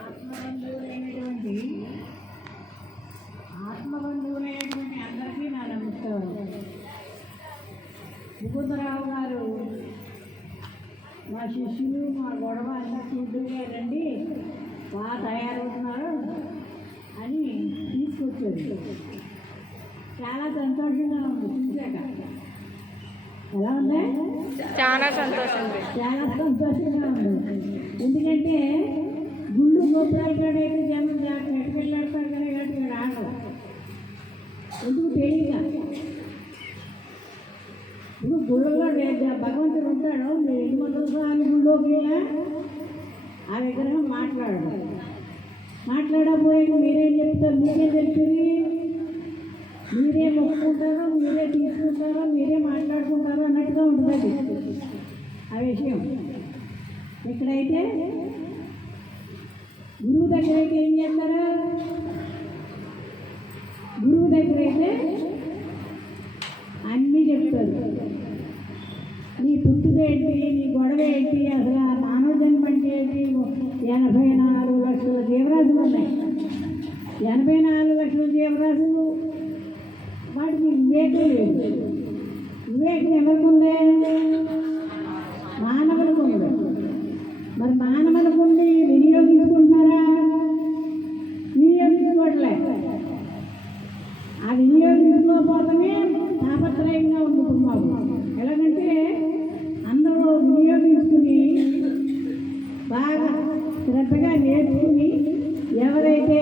ఆత్మబంధువులైనటువంటి ఆత్మబంధువులైనటువంటి అందరికీ నా నమస్కారం. ముకుందరావు గారు మా శిష్యులు మా గొడవ అంతా చూడ్డుగా రండి బాగా తయారవుతున్నారు అని తీసుకొచ్చారు. చాలా సంతోషంగా ఉంది. చూశాక. ఎలా ఉంది? చాలా సంతోషం చాలా సంతోషంగా ఉంది. ఎందుకంటే గుళ్ళు గోపురాలు కాడైతే జనం ఎట్టుకెళ్ళాడతారు కదా కాబట్టి ఇక్కడ ఆడరు ఎందుకు తెలియక ఇప్పుడు గుళ్ళలో భగవంతుడు ఉంటాడు. మీరు ఎన్ని వందల సార్లు గుళ్ళోకి ఆ విగ్రహం మాట్లాడడు. మాట్లాడబోయాక మీరేం చెప్తారు? మీరేం చెప్తుంది మీరే మొక్కుకుంటారో? మీరే తీసుకుంటారో? మీరే మాట్లాడుకుంటారో? అన్నట్టుగా ఉంటుంది ఆ విషయం. ఇక్కడైతే గురువు దగ్గర అయితే ఏం చేస్తారా? గురువు దగ్గర అయితే అన్నీ చెప్తారు. నీ పుట్టుదేంటి నీ గొడవ ఏంటి? అసలు ఆ మానవ జన్మ అంటే ఏంటి? ఎనభై నాలుగు లక్షల జీవరాశులు ఉన్నాయి. ఎనభై నాలుగు లక్షల జీవరాశులు వాటికి వివేకం లేదు. వివేకం ఎవరికి ఉంది మానవులకు ఉంది మరి మానవులకు ఉండి వినియోగించుకుంటున్నారా? వినియోగించుకోవట్లే. ఆ వినియోగించుకోకపోతేనే తాపత్రయంగా ఉంటుంది మాకు ఎలాగంటే అందరూ వినియోగించుకుని బాగా శ్రద్ధగా నేర్చుకుని ఎవరైతే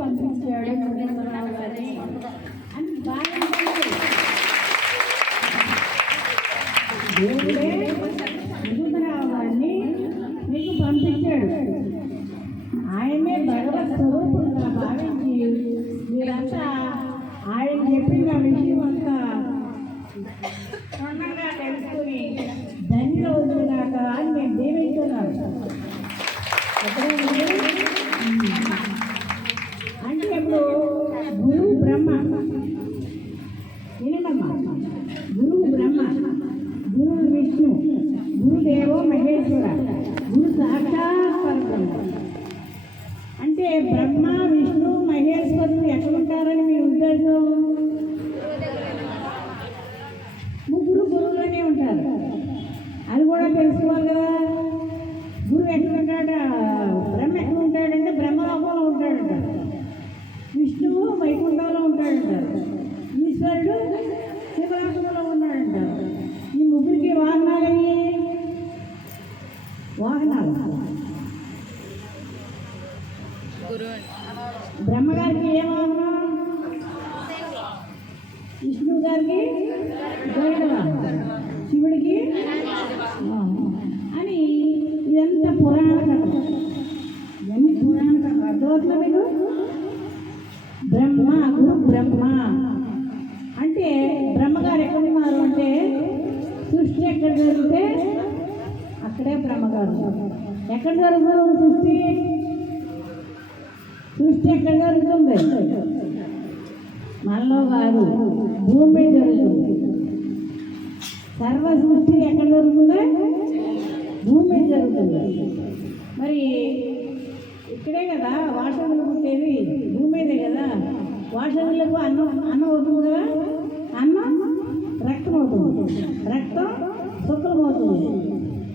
పంపించాడు. ముకుందరావు బ్రహ్మ గురు బ్రహ్మ. అంటే బ్రహ్మగారు ఎక్కడున్నారు అంటే సృష్టి ఎక్కడ జరిగితే అక్కడే బ్రహ్మగారు. ఎక్కడ జరుగుతుంది సృష్టి? సృష్టి ఎక్కడ జరుగుతుంది? మనలో కాదు భూమి జరుగుతుంది. సర్వ సృష్టి ఎక్కడ జరుగుతుంది? భూమి జరుగుతుంది. మరి ఇక్కడే కదా వాసనలు పుట్టేవి భూమి మీదే కదా. వాసనలకు అన్నం అన్నం అవుతుంది కదా? అన్నం రక్తం అవుతుంది. రక్తం శుక్లం అవుతుంది.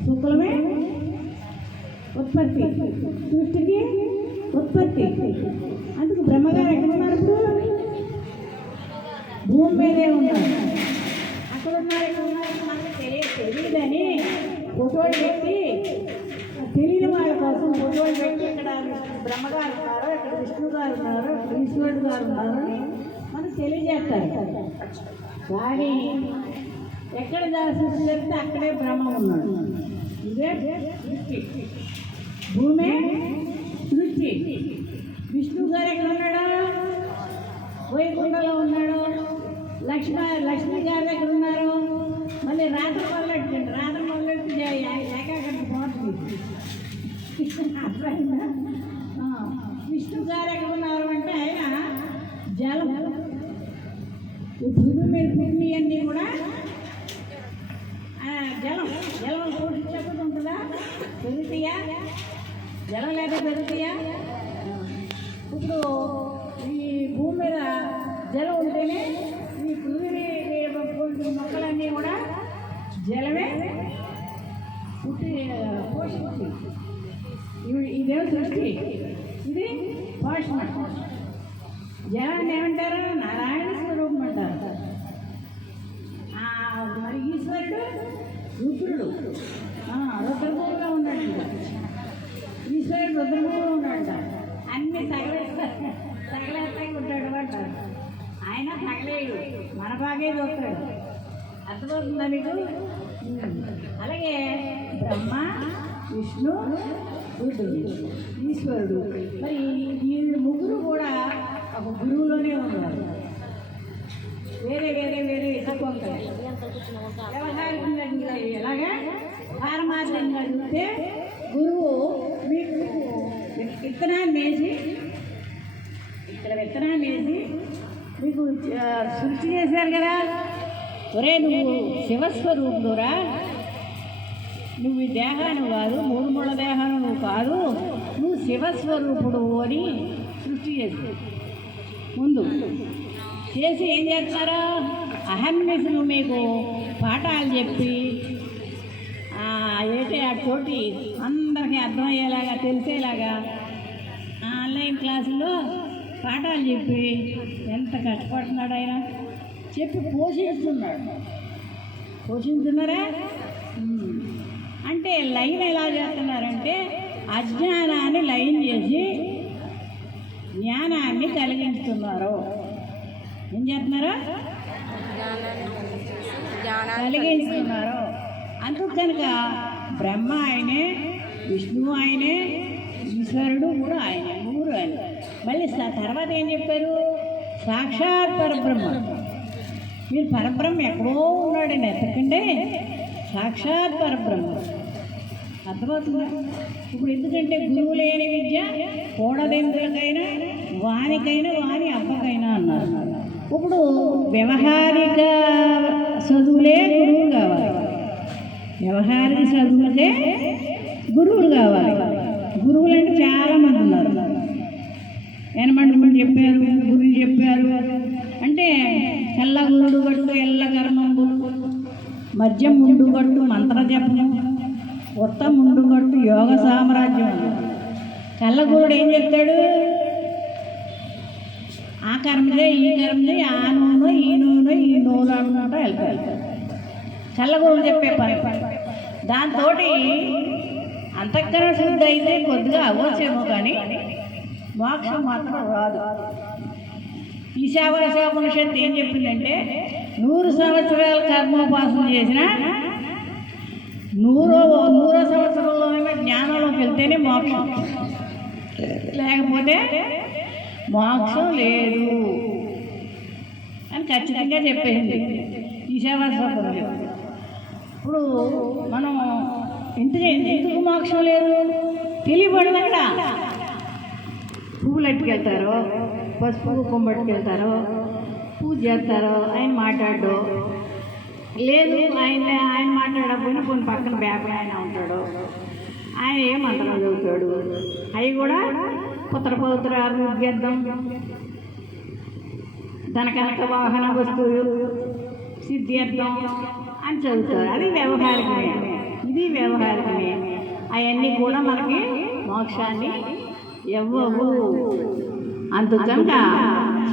శుక్లమే ఉత్పత్తి. సృష్టికి ఉత్పత్తి. అందుకు బ్రహ్మగారు ఎక్కడ ఉన్నారు ఇప్పుడు? భూమి మీదే ఉన్నారు. ఎక్కడున్నారు ఎక్కడున్నారు మనకు తెలియదు తెలియదని ఫోటోలు పెట్టి తెలియని వాళ్ళ కోసం ఫోటోలు పెట్టి ఇక్కడ బ్రహ్మగారు ఉన్నారు ఇక్కడ విష్ణు గారు ఉన్నారు ఇక్కడ ఈశ్వరుడు గారు ఉన్నారు. మనకు తెలియజేస్తారు. కానీ ఎక్కడ సృష్టి చెప్తే అక్కడే బ్రహ్మ ఉన్నాడు. ఇదే సృష్టి. భూమే సృష్టి. విష్ణు గారు ఎక్కడ ఉన్నాడా? వైకుంఠంలో ఉన్నాడు. లక్ష్మ లక్ష్మి గారు ఎక్కడ ఉన్నారు? మళ్ళీ రాత్రి మొదలెట్టండి రాత్రి మొదలెట్టి ఏకాగ్రత పోతుంది. అర్థమైందా విష్ణు గారు ఎక్కడ ఉన్నారు అంటే ఆయన జలం. ఈ భూమి మీద అన్నీ కూడా జలం. జలం పోషించకుండా ఉంటుందా? పెరుగుతాయా? జలం లేక పెరుగుతాయా? ఇప్పుడు ఈ భూమి మీద జలం ఉంటేనే ఈ భూమిని మొక్కలన్నీ కూడా జలమే పుట్టి పోషించి ఇదే సృష్టి. ఇది పోషణ జలాన్ని ఏమంటారు? నారాయణ స్వరూపం అంటారు. మరి ఈశ్వరుడు రుద్రుడు. రుద్రభూమిలో ఉన్నాడంట. ఈశ్వరుడు రుద్రభూమిలో ఉన్నాడంట. అన్ని తగలేస్తా తగలేస్తాయి ఉంటాడు అంటారు ఆయన తగలేడు మన బాగే చూస్తాడు. అర్థమవుతుందా మీకు. అలాగే బ్రహ్మ విష్ణు బుద్ధుడు ఈశ్వరుడు. మరి వీళ్ళు ముగ్గురు కూడా ఒక గురువులోనే ఉన్నారు. వేరే వేరే వేరే తక్కువ వ్యవహారికంగా ఎలాగా? పారమార్థంగా చూస్తే గురువు మీకు విత్తనాన్ని వేసి ఇక్కడ విత్తనాన్ని వేసి మీకు సృష్టి చేశారు కదా. ఒరే నువ్వు శివస్వరూపుడురా. నువ్వు ఈ దేహాన్ని కాదు మూడు మూడు దేహాన్ని నువ్వు కాదు నువ్వు శివస్వరూపుడు అని సృష్టి చేసి ముందు చేసి ఏం చేస్తారో? అహర్నిశలు మీకు పాఠాలు చెప్పి ఆ, ఏంటి ఆ తోటి అందరికీ అర్థమయ్యేలాగా తెలిసేలాగా ఆన్లైన్ క్లాసులో పాఠాలు చెప్పి ఎంత కష్టపడుతున్నాడు ఆయన? చెప్పి పోషిస్తున్నాడు. పోషించున్నారా? అంటే లైన్ ఎలా చేస్తున్నారంటే అజ్ఞానాన్ని లైన్ చేసి జ్ఞానాన్ని కలిగించుతున్నారు. ఏం చేస్తున్నారు? జ్ఞానాన్ని కలిగించుతున్నారు. అందుకు కనుక బ్రహ్మ ఆయనే విష్ణువు ఆయనే ఈశ్వరుడు కూడా ఆయనే ముగ్గురు ఆయన. మళ్ళీ తర్వాత ఏం చెప్పారు? సాక్షాత్ పరబ్రహ్మ. మీరు పరబ్రహ్మ ఎక్కడో ఉన్నాడని ఎత్తకండి. సాక్షాత్ పరబ్రహ్మ. అర్థమవుతుందా? ఇప్పుడు ఎందుకంటే గురువు లేని విద్య కూడదెందులకైనా వానికైనా వాని అబ్బకైనా అన్నారు. ఇప్పుడు వ్యవహారిక చదువులే గురువు కావాలి. వ్యవహారిక చదువులకే గురువులు కావాలి. గురువులు అంటే చాలామంది ఉన్నారు. ఎనమంటమంటే చెప్పారు గురువులు చెప్పారు. అంటే తెల్ల గుండు గట్టు ఎల్ల కర్మం మద్యం ముండు గట్టు మంత్ర జపము ఉత్త ముండుగట్టు యోగ సామ్రాజ్యం. కళ్ళగూడు ఏం చెప్తాడు? ఆ కర్మదే ఈ కర్మదే ఆ నూనె ఈ నూనె ఈ నూనె అనుకుంటా వెళ్తాడు. చల్లగోడు చెప్పే పని. దాంతో అంతఃకరణ శుద్ధి అయితే కొద్దిగా అవ్వచ్చేమో కానీ మోక్షం మాత్రం రాదు. ఈశావాసోపనిషత్తు ఏం చెప్పిందంటే నూరు సంవత్సరాల కర్మోపాసన చేసినా నూరో నూరో సంవత్సరంలోనే జ్ఞానంలోకి వెళ్తేనే మోక్షం. లేకపోతే మోక్షం లేదు అని ఖచ్చితంగా చెప్పేసింది. ఈశావాసోపనిషత్తు ఇప్పుడు మనం ఎందుకు ఎందుకు మోక్షం లేదు? తెలియబడదు అక్కడ. పువ్వులు ఎట్టుకెళ్తారు పసుపు కుంభట్టుకెళ్తారో పూజ చేస్తారు ఆయన మాట్లాడు లేదు ఆయన ఆయన మాట్లాడకపోయినా కొన్ని పక్కన బ్యాగ్ ఆయన ఉంటాడు. ఆయన ఏ మంత్రం చదువుతాడు? అవి కూడా పుత్ర పౌత్ర ఆరోగ్యర్థం ధన కనక వాహన వస్తువులు సిద్ధ్యర్థం అని చదువుతారు అది వ్యవహారికమే. ఇది వ్యవహారికమే. అవన్నీ కూడా మనకి మోక్షాన్ని ఇవ్వవు. అందుకనుక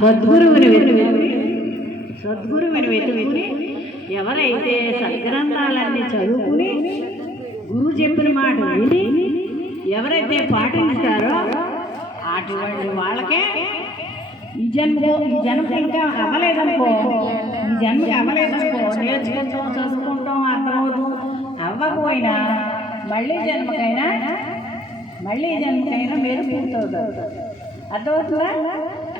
సద్గురువుని వెతుకుని సద్గురువుని వెతుకుని ఎవరైతే సద్గ్రంథాలన్నీ చదువుకుని గురువు చెప్పిన మాట విని ఎవరైతే పాటించారో అటువంటి వాళ్ళకే ఈ జన్మకు ఈ జన్మకి ఇంకా అవ్వలేదనుకో ఈ జన్మకి అవ్వలేదనుకో నేర్చుకుంటాం చదువుకుంటాం అర్థమవుతాం అవ్వకపోయినా మళ్ళీ జన్మకైనా మళ్ళీ జన్మకైనా మీరు పూర్తవుతారు అర్థమవుతుందా?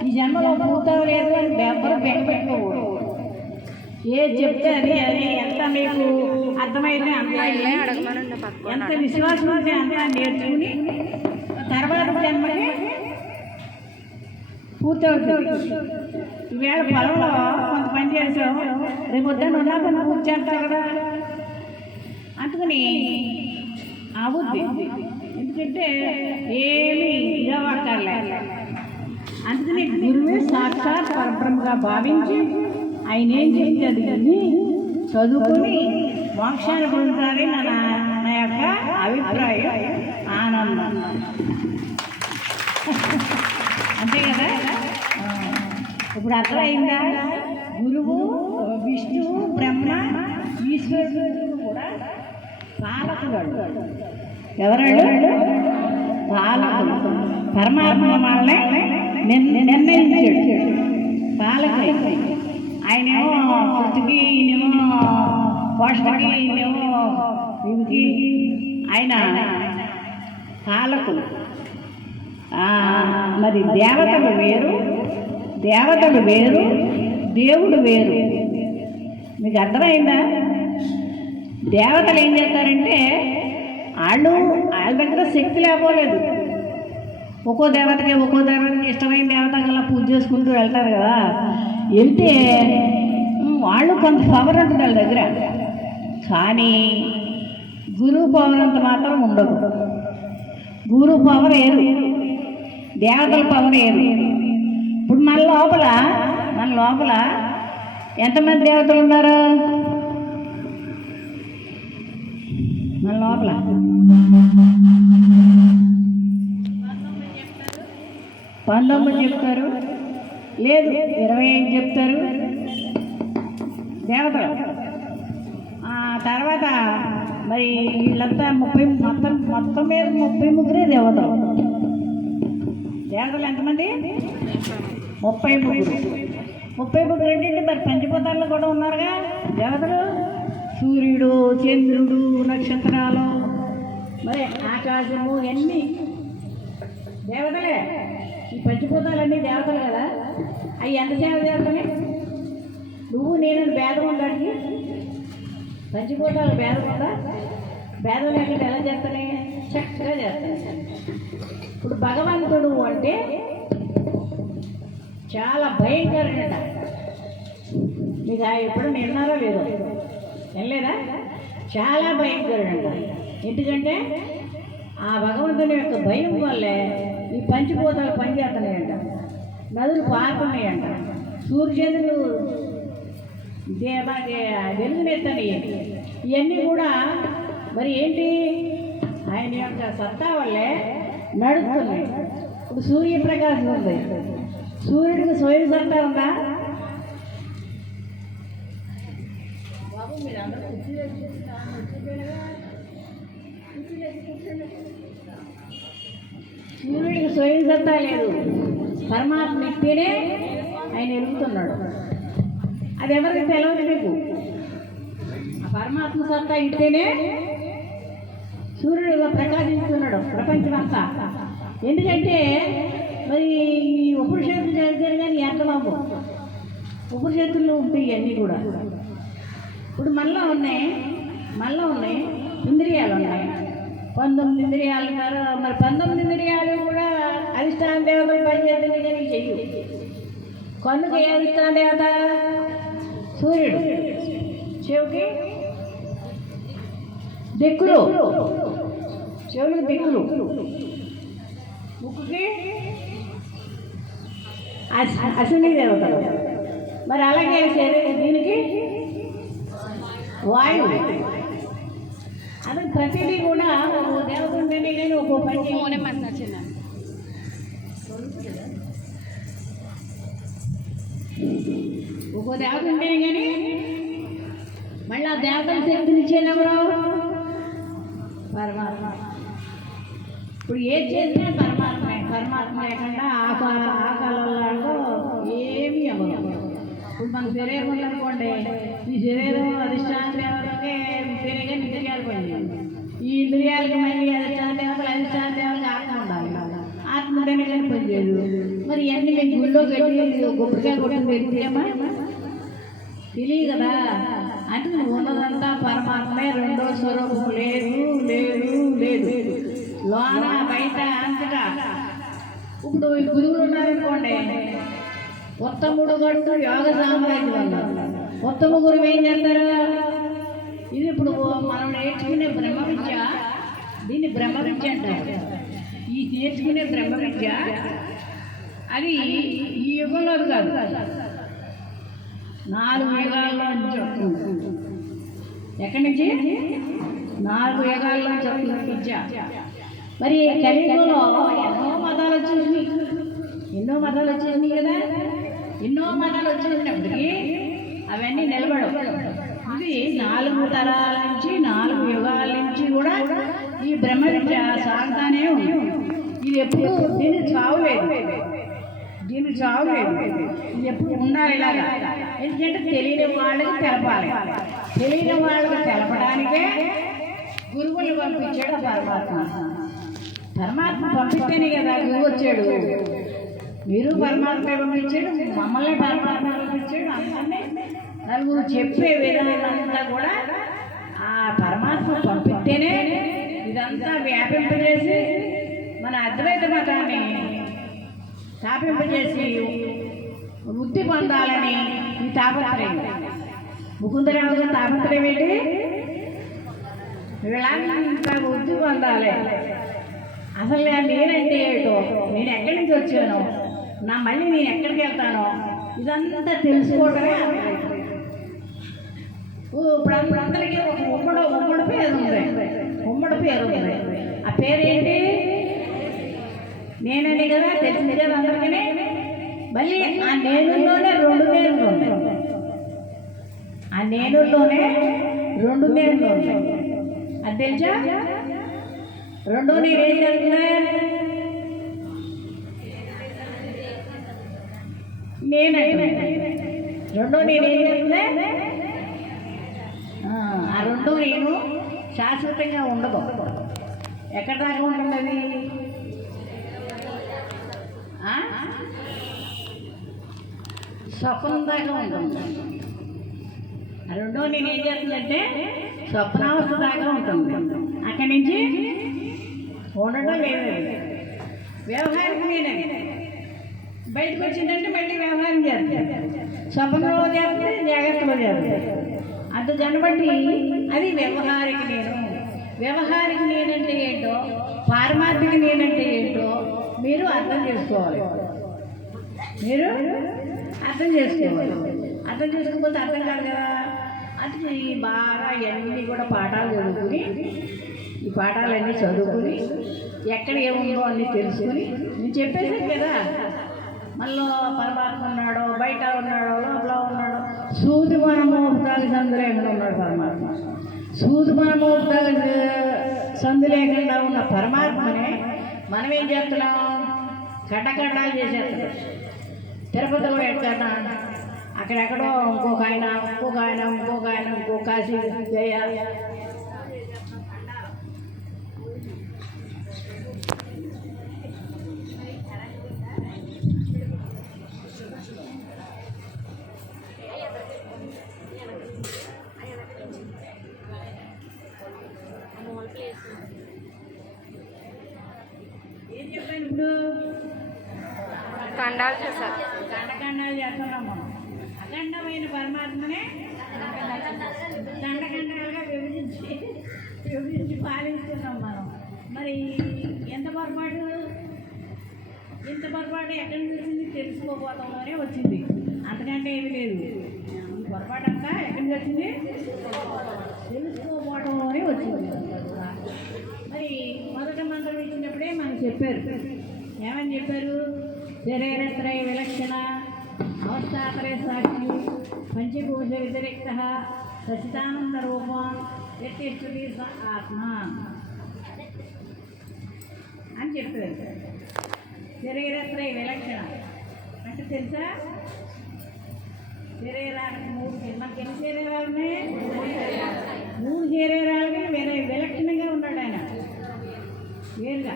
ఈ జన్మలో పూర్తవలేదు అని ఎవరు బెక్క పెట్టుకోకూడదు. ఏది చెప్తే అది అది ఎంత మీకు అర్థమైతే అంత ఎంత విశ్వాసం ఉంటే అంత నేర్చుకుని తర్వాత జన్మకి పూర్తవుతుంది ఈవేళ పొలంలో కొంత పని చేసాం రేపు పొద్దున్న ఉన్నా పని పూర్తి చేస్తారు కదా. అందుకని అవుద్ది ఎందుకంటే ఏమి ఇదవక్కర్లే అందుకని గురువే సాక్షాత్ పరబ్రహ్మగా భావించి ఆయన ఏం చెప్తే అది చదువుకొని మోక్షాన్ని పొందుతారని నా నా యొక్క అభిప్రాయం ఆనందం. అంతే కదా? ఇప్పుడు ఇప్పుడు అర్థమైందా? గురువు విష్ణువు బ్రహ్మ ఈశ్వరుడు కూడా పాలకుడు ఎవరాడు పాలకుడు పరమాత్మ వాళ్ళని నిర్ణయించాడు. పాలకుడు ఆయనేమో పుట్టుకి ఈయనేమో పోషణకి ఈయనేమో ఇవికి ఆయన పాలకులు. మరి దేవతలు వేరు దేవతలు వేరు దేవుడు వేరు. మీకు అర్థమైందా? దేవతలు ఏం చేస్తారంటే వాళ్ళు వాళ్ళ దగ్గర శక్తి లేకపోలేదు. ఒక్కో దేవతకి ఒక్కో దేవతకి ఇష్టమైన దేవత గల పూజ చేసుకుంటూ వెళ్తారు కదా. వెళ్తే వాళ్ళు కొంత పవర్ ఉంటుంది వాళ్ళ దగ్గర. కానీ గురువు పవర్ అంత మాత్రం ఉండదు. గురు పవర్ ఏరు దేవతల పవర్ ఏరు ఇప్పుడు మన లోపల మన లోపల ఎంతమంది దేవతలు ఉన్నారు? మన లోపల. పంతొమ్మిది చెప్తారు లేదు ఇరవై ఐదు చెప్తారు? దేవతలు తర్వాత మరి వీళ్ళంతా ముప్పై మొత్తం మొత్తం మీద ముప్పై ముగ్గురే దేవతలు. దేవతలు ఎంతమంది? ముప్పై ముగ్గురు. ముప్పై ముగ్గురు ఏంటంటే మరి పంచభూతాల్లో కూడా ఉన్నారుగా దేవతలు? సూర్యుడు చంద్రుడు నక్షత్రాలు. మరి ఆకాశము ఇవన్నీ దేవతలే. ఈ పంచభూతాలన్నీ దేవతలు కదా? అవి ఎంత సేవ చేస్తాయి నువ్వు నేను భేదం ఉందండి పంచభూతాలు భేదం ఉందా? భేదం లేకుండా ఎలా చేస్తానే? చక్కగా చేస్తాను. ఇప్పుడు భగవంతుడు అంటే చాలా భయంకరుడట మీకు ఆ ఎప్పుడు విన్నారో లేదో? వెళ్ళలేదా చాలా భయంకరుడట ఎందుకంటే ఆ భగవంతుని యొక్క భయం వల్లే ఈ పంచిపోతాలు పనిచేస్తున్నాయంట. నదులు పారుతున్నాయంట. సూర్యచంద్రులు దేవాకి వెలుగునెత్తని ఇవన్నీ కూడా మరి ఏంటి? ఆయన యొక్క సత్తా వల్లే నడుస్తున్నాయి. ఇప్పుడు సూర్యప్రకాశం ఉంది. సూర్యుడికి స్వయం సత్తా ఉందా? బాబు మీరు అందరూ. సూర్యుడికి స్వయం సత్తా లేదు. పరమాత్మ ఇస్తేనే ఆయన ఎలుగుతున్నాడు అది ఎవరికి తెలియదు మీకు ఆ పరమాత్మ సత్తా ఇస్తేనే సూర్యుడు ప్రకాశిస్తున్నాడు ప్రపంచమంతా. ఎందుకంటే మరి ఈ ఉపనిషత్తులు చదివారు కానీ ఎంతబాబు ఉపనిషత్తుల్లో ఉంటాయి ఇవన్నీ కూడా. ఇప్పుడు మళ్ళీ ఉన్నాయి మళ్ళీ ఉన్నాయి. ఇంద్రియాలు ఉన్నాయి. పంతొమ్మిది ఇంద్రియాలు మరి పంతొమ్మిది ఇంద్రియాలు కూడా అధిష్టాన దేవతలు పనిచేస్తుంది కానీ చెయ్యు కన్నుకి ఏ అధిష్టాన దేవత సూర్యుడు చెవికి దిక్కులు చెవులకు దిక్కులు ముక్కుకి అశ్- అశ్విని దేవతలు మరి అలాగే శరీరం దీనికి వాయువు అది ప్రతిదీ కూడా ఒక దేవత ఉంటేనే కానీ ఒక్కో పని ఫోనే చేయాలి. మాట్లాడుతున్నా ఒక్కో దేవత ఉంటే కానీ మళ్ళీ ఆ దేవతల శక్తిని ఇచ్చేది ఎవరు పరమాత్మ. ఇప్పుడు ఏది చేసినా పరమాత్మే. పరమాత్మ లేకుండా ఆ కా- ఆ కాలంలో ఏమీ అవ్వదు. ఇప్పుడు మన శరీరం ఉందనుకోండి ఈ శరీరం అధిష్టాన దేవతలకే శరీరంగా ఇంద్రియాలు ఈ ఇంద్రియాలకు మళ్ళీ అధిష్టాన దేవతలు అధిష్టాన దేవతలు ఆత్మ మరి ఎన్ని మేము గుళ్ళోకి వెళ్ళి గొప్పగా కొట్టుకు తెలియదు కదా. అంటే ఉన్నదంతా పరమాత్మే రెండో స్వరూపం లేదు లేదు లేదు. లోన బయట అంతటా. ఇప్పుడు గురువులు ఉన్నారనుకోండి ఉత్తముడు గడు యోగ సామ్రాజ్యం ఉత్తమ గురువు ఏం చేస్తారు? ఇది ఇప్పుడు మనం నేర్చుకునే బ్రహ్మ విద్య దీన్ని బ్రహ్మ విద్య అంటారు. ఈ నేర్చుకునే బ్రహ్మ విద్య అది ఈ యుగంలో కాదు. నాలుగు యుగాల్లో చెప్తుంది ఎక్కడి నుంచి? నాలుగు యుగాల్లో నుంచి విద్య. మరి కలియుగంలో ఎన్నో మతాలు వచ్చేసినాయి. ఎన్నో మతాలు వచ్చేసినాయి కదా? ఎన్నో మతాలు వచ్చేసినప్పటికీ అవన్నీ నిలబడవు. ఇది నాలుగు తరాల నుంచి నాలుగు యుగాల నుంచి కూడా ఈ బ్రహ్మ విద్య సాగుతానే ఉంది. ఇది ఎప్పుడు దీన్ని చావులేదు. దీన్ని చావులేదు. ఇది ఎప్పుడు ఉండాలి ఇలాగా ఎందుకంటే తెలియని వాళ్ళకి తెలపాలి. తెలియని వాళ్ళకి తెలపడానికే గురువులు పంపించాడు పరమాత్మ. పరమాత్మ పంపిస్తేనే కదా గురువు వచ్చాడు. మీరు పరమాత్మ పంపించాడు మమ్మల్ని పరమాత్మ పంపించాడు అందరినీ నలుగురు చెప్పే విధానంతా కూడా ఆ పరమాత్మ పంపిస్తేనే ఇదంతా వ్యాపింపజేసి అద్వైత మతాన్ని స్థాపింపజేసి వృత్తి పొందాలని ఈ తాపత్రయం. ముకుందరావు గారు తాపత్రయం ఏంటి? వీళ్ళంతా వృత్తి పొందాలి. అసలు నేను నేనంటే ఏంటో నేను ఎక్కడి నుంచి వచ్చాను? నా మళ్ళీ నేను ఎక్కడికి వెళ్తానో? ఇదంతా తెలుసుకోవడమే ఓ, ఇప్పుడు ఇప్పుడు అందరికీ ఒక ఉమ్మడి ఉమ్మడి పేరు ఉంది. ఉమ్మడి పేరు ఉంది. ఆ పేరు ఏంటి నేనని కదా తెలిసింది కదా మళ్ళీ ఆ నేనులోనే రెండు నేనులు ఆ నేనులోనే రెండు నేనులు ఉన్నాయి అది తెలుసా? రెండు నేను ఏం జరుగుతున్నాయా నేనంటే రెండో నేను ఏం జరుగుతున్నాయి ఆ, ఆ రెండో నేను శాశ్వతంగా ఉండదు ఎక్కడ దాకా ఉంటుంది స్వప్నం దాకా ఉంటుంది రెండో నేను ఏం చేస్తుందంటే స్వప్నావస్థ దాకా ఉంటుంది అక్కడి నుంచి ఉండటం లేదు వ్యవహారం నేనే బయటకు వచ్చిందంటే మళ్ళీ వ్యవహారం చేస్తాను స్వప్నంలో చేస్తే జాగ్రత్తలో చేస్తాను అంత జనబట్టి అది వ్యవహారిక నేను వ్యవహారిక నేనంటే ఏంటో పారమార్థిక నేనంటే ఏంటో మీరు అర్థం చేసుకోవాలి. మీరు అర్థం చేసుకోవాలి. అర్థం చేసుకోకపోతే అర్థం కాదు కదా. అది బాగా ఇవన్నీ కూడా పాఠాలు చదువుకుని ఈ పాఠాలన్నీ చదువుకుని ఎక్కడ ఏముందో అన్నీ తెలుసుకుని నేను చెప్పేసాను కదా. మళ్ళీ పరమాత్మ ఉన్నాడో బయట ఉన్నాడో లోపల ఉన్నాడో. సూది మనము సందులేకుండా ఉన్నాడు పరమాత్మ. సూది మనము సందు లేకుండా ఉన్న పరమాత్మనే మనం ఏం చేస్తున్నాం? కటకటాలు చేసేస్తున్నాం తిరుపతిలో ఎక్కడ అక్కడెక్కడో ఇంకొక ఆయన ఇంకొక ఆయన ఇంకొక ఆయన ఇంకొక కాశీ జయ ఇప్పుడు కండాలు చేశారు. దండకండాలు చేస్తున్నాం మనం. అఖండమైన పరమాత్మనే దండకండాలుగా విభజించి విభజించి పాలిస్తున్నాం మనం. మరి ఎంత పొరపాటు? ఇంత పొరపాటు ఎక్కడి నుంచి వచ్చింది తెలుసుకోపోవడంలోనే వచ్చింది. అంతకంటే ఏమి లేదు. ఈ పొరపాటు అంతా ఎక్కడి నుంచి వచ్చింది? తెలుసుకోపోవడంలోనే వచ్చింది. మరి మొదట మంత్రం ఇచ్చినప్పుడే మనకు చెప్పారు. ఏమని చెప్పారు? శరీరత్రయ విలక్షణ అవస్థాపరే సాక్షి పంచభూత వ్యతిరిక్త సచిదానంద రూపం వ్యక్తిష్ఠుతి స ఆత్మ అని చెప్పారు శరీరత్రయ విలక్షణ. అంటే తెలుసా? శరీరానికి మూడు మనకి ఎన్ని శరీరాలు ఉన్నాయి? మూడు శరీరాలుగా వేరే విలక్షణంగా ఉన్నాడు ఆయన. వేరుగా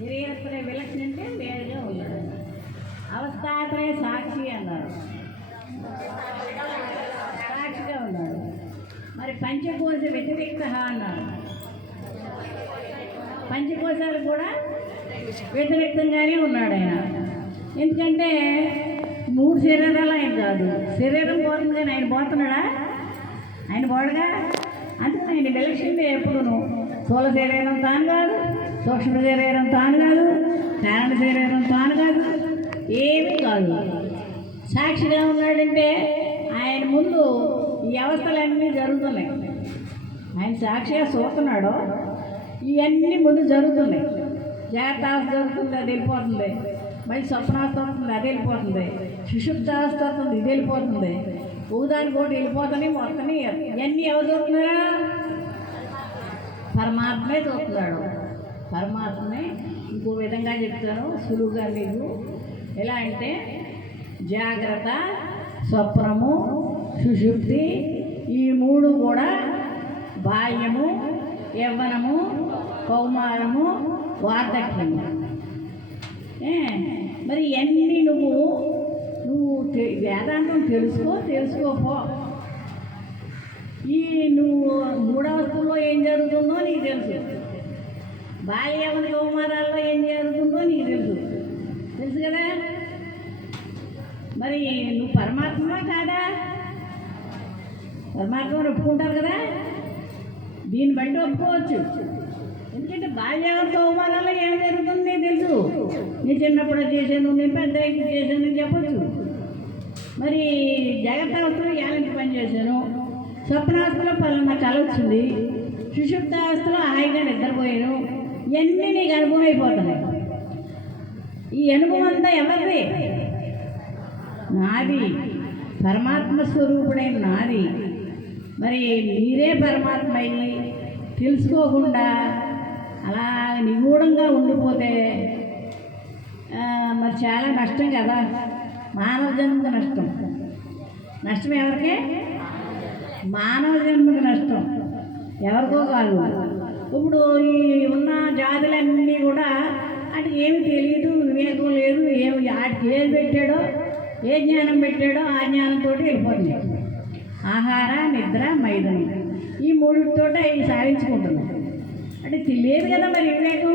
శరీరత్రయ విలక్షణ అంటే వేరుగా ఉన్నాడు ఆయన. అవస్థాత్రయ సాక్షి అన్నారు. సాక్షిగా ఉన్నారు. మరి పంచకోశ వ్యతిరేక్త అన్నారు. పంచకోశాలు కూడా వ్యతిరేక్తంగానే ఉన్నాడు ఆయన. ఎందుకంటే మూడు శరీరాలు ఆయన కాదు. శరీరం పోతుంది కానీ ఆయన పోతున్నాడా? ఆయన పోడగా? అందుకని ఆయన విలక్షణమే ఎప్పుడును. స్థూల శరీరం తాను కాదు సూక్ష్మ శరీరం తాను కాదు కారణ శరీరం తాను కాదు. ఏమీ కాదు. సాక్షిగా ఉన్నాడంటే ఆయన ముందు ఈ జరుగుతున్నాయి. ఆయన సాక్షిగా చూస్తున్నాడు. ఇవన్నీ ముందు జరుగుతున్నాయి. జాగ్రత్త జరుగుతుంది అది వెళ్ళిపోతుంది. మళ్ళీ స్వప్నాస్త వస్తుంది అది వెళ్ళిపోతుంది. సుషుప్తాస్త వస్తుంది ఇది వెళ్ళిపోతుంది. ఒకదాని కూడా వెళ్ళిపోతున్నాయి మొత్తం ఇవన్నీ ఎవరు చూస్తున్నారా? పరమాత్మే చూస్తున్నాడు. పరమాత్మే ఇంకో విధంగా చెప్తాను సులువుగా లేదు. ఎలా అంటే జాగ్రత్త స్వప్నము సుషుప్తి ఈ మూడు కూడా బాల్యము యవ్వనము కౌమారము వార్ధక్యము. మరి ఇవన్నీ నువ్వు నువ్వు వేదాంతం తెలుసుకో తెలుసుకోపో ఈ నువ్వు మూడవస్థల్లో ఏం జరుగుతుందో నీకు తెలుసు. బాల్యవన కౌమారాలు పరమాత్మను ఒప్పుకుంటారు కదా? దీన్ని బట్టి ఒప్పుకోవచ్చు. ఎందుకంటే బాల్యవన కౌమారాల్లో ఏం జరుగుతుంది తెలుసు? నీ చిన్నప్పుడు చేశాను నేను పెద్ద చేశాను అని చెప్పచ్చు. మరి జాగ్రత్త అవస్థలో ఎలాంటి పని చేశాను స్వప్నావస్థలో పలానా కళ వచ్చింది. సుషుప్తావస్థలో హాయిగా నిద్రపోయాను ఇవన్నీ నీకు అనుభవం అయిపోతున్నాయి ఈ అనుభవం అంతా ఎవరిది? నాది. పరమాత్మ స్వరూపుడైన నాది. మరి మీరే పరమాత్మ తెలుసుకోకుండా అలా నిగూఢంగా ఉండిపోతే మరి చాలా నష్టం కదా. మానవ జన్మకు నష్టం. నష్టం ఎవరికి? మానవ జన్మకు నష్టం. ఎవరికో కాదు. ఇప్పుడు ఈ ఉన్న జాతులన్నీ కూడా వాటికి ఏమి తెలియదు వివేకం లేదు ఏమి వాటికి ఏం పెట్టాడో ఏ జ్ఞానం పెట్టాడో ఆ జ్ఞానంతో వెళ్ళిపోతున్నాయి. ఆహార నిద్ర మైదనం. ఈ మూడుతోట అవి సాధించుకుంటున్నాం అంటే తెలియదు కదా మరి వివేకం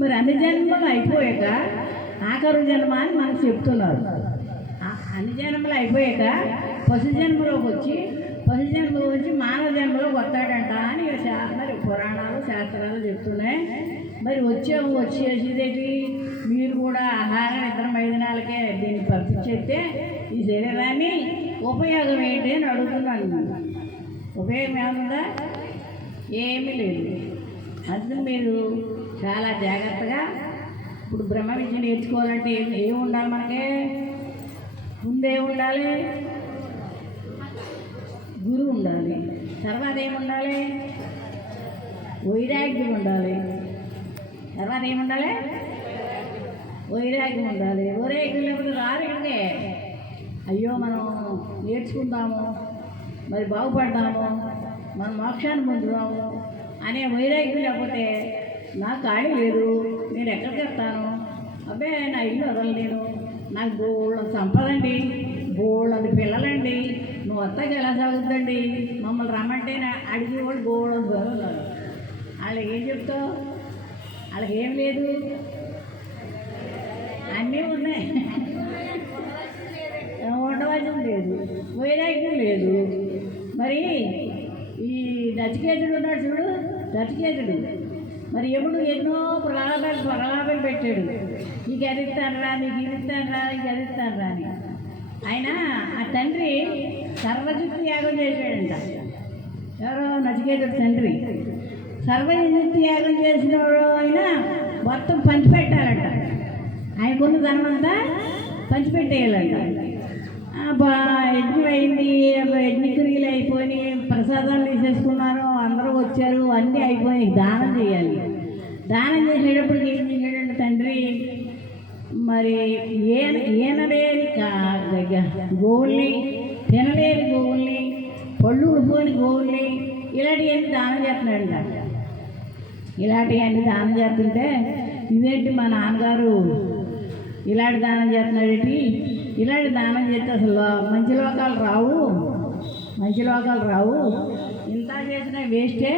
మరి అన్ని జన్మలు అయిపోయాక ఆఖరు జన్మ అని మనకు చెప్తున్నారు. అన్ని జన్మలు అయిపోయాక పశు జన్మలోకి వచ్చి పశు జన్మలో వచ్చి మానవ జన్మలోకి వస్తాడంట అని శాస్త్రాలు పురాణాలు శాస్త్రాలు చెప్తున్నాయి. మరి వచ్చాము వచ్చేసేదేటి? మీరు కూడా ఆహార నిద్ర మైదనాలకే దీన్ని పంపించేస్తే ఈ శరీరాన్ని ఉపయోగం ఏంటి అని అడుగుతున్నాను. ఉపయోగం ఏముందా? ఏమీ లేదు. అందుకు మీరు చాలా జాగ్రత్తగా ఇప్పుడు బ్రహ్మ విద్య నేర్చుకోవాలంటే ఏం ఏం ఉండాలి మనకి? ముందే ఉండాలి. గురువు ఉండాలి. తర్వాత ఏముండాలి వైరాగ్యం ఉండాలి. తర్వాత ఏముండాలి వైరాగ్యం ఉండాలి వైరాగ్యం లేకపోతే రారండి అయ్యో మనం నేర్చుకుందాము మరి బాగుపడ్డాము మనం మోక్షాన్ని పొందుదాము అనే వైరాగ్యం లేకపోతే నా ఖాళీ లేదు. నేను ఎక్కడికి వెళ్తాను? అబ్బే నా ఇల్లు వదలలేను నాకు బోళ్ళ సంపదండి బోళ్ళది పిల్లలండి. నువ్వు వస్తాకి ఎలా సాగుతుందండి మమ్మల్ని రమ్మంటే అడిగి వాళ్ళు బోళ్ళ వాళ్ళకి ఏం చెప్తావు? వాళ్ళకి ఏం లేదు. అన్నీ ఉన్నాయి. ఉండవలసిన లేదు. వైరాగ్యం లేదు. మరి ఈ నచికేతుడు ఉన్నాడు చూడు నచికేతుడు మరి ఎప్పుడు ఎన్నో ప్రలాభాలు ప్రలాభాలు పెట్టాడు. నీకు అది ఇస్తానరా నీకు ఇది ఇస్తానరా నీకు అది అని. ఆయన ఆ తండ్రి సర్వజుక్తి యాగం చేశాడంట. ఎవరో నచికేతుడు తండ్రి. సర్వశక్తి యాగం చేసిన వాడు ఆయన మొత్తం పంచిపెట్టాలంట. ఆయనకున్న ధనమంతా పంచిపెట్టేయాలంట. యజ్ఞం అయింది యజ్ఞక్రియలు అయిపోయినాయి ప్రసాదాలు తీసేసుకున్నారు అందరూ వచ్చారు అన్నీ అయిపోయినాయి దానం చేయాలి. దానం చేసేటప్పటికి ఏం చేశాడంటే తండ్రి మరి ఈయన ఈయనలేని కా- గోవుల్ని తినలేని గోవుల్ని పళ్ళు ఉడిపోని గోవుల్ని ఇలాంటివన్నీ దానం చేస్తున్నాడు ఇలాంటివన్నీ దానం చేస్తుంటే ఇదేంటి మా నాన్నగారు? ఇలాంటి దానం చేస్తున్నాడేంటి ఇలాంటి దానం చేస్తే అసలు మంచి లోకాలు రావు. మంచి లోకాలు రావు. ఇంత చేసిన వేస్టే.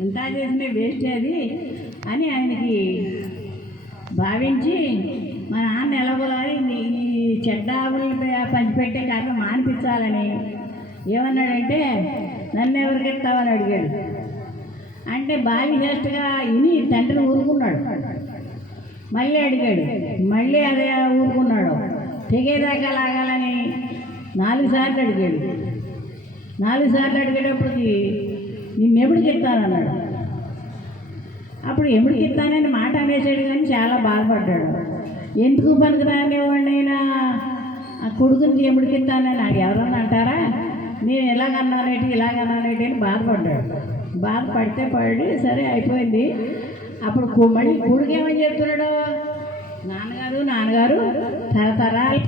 ఇంత చేసిన వేస్టే అది అని ఆయనకి భావించి మా నాన్న ఎలాగోలాలి ఈ చెడ్డ ఆవులపై పంచిపెట్టే కారణం మానిపించాలని ఏమన్నాడంటే నన్ను ఎవరికి ఇస్తావని అడిగాడు. అంటే బావి చేష్టగా ఇని తండ్రి ఊరుకున్నాడు. మళ్ళీ అడిగాడు మళ్ళీ అదే ఊరుకున్నాడు. తెగేదాకా లాగాలని? నాలుగు సార్లు అడిగాడు. నాలుగు సార్లు అడిగేటప్పటికి నిన్నెప్పుడు చెప్తానన్నాడు అప్పుడు ఎముడికి ఇస్తానని మాట అనేసాడు కానీ చాలా బాధపడ్డాడు. ఎందుకు పనికిరానివాడినైనా ఆ కొడుకుని ఎప్పుడు చెప్తానని నాకు ఎవరన్నా అంటారా? నేను ఎలాగన్నానేటి ఇలాగన్నానేటి అని బాధపడ్డాడు. బాధపడితే పడి సరే అయిపోయింది. అప్పుడు మళ్ళీ కొడుకు ఏమని చెప్తున్నాడు? నాన్నగారు నాన్నగారు తరతరాలు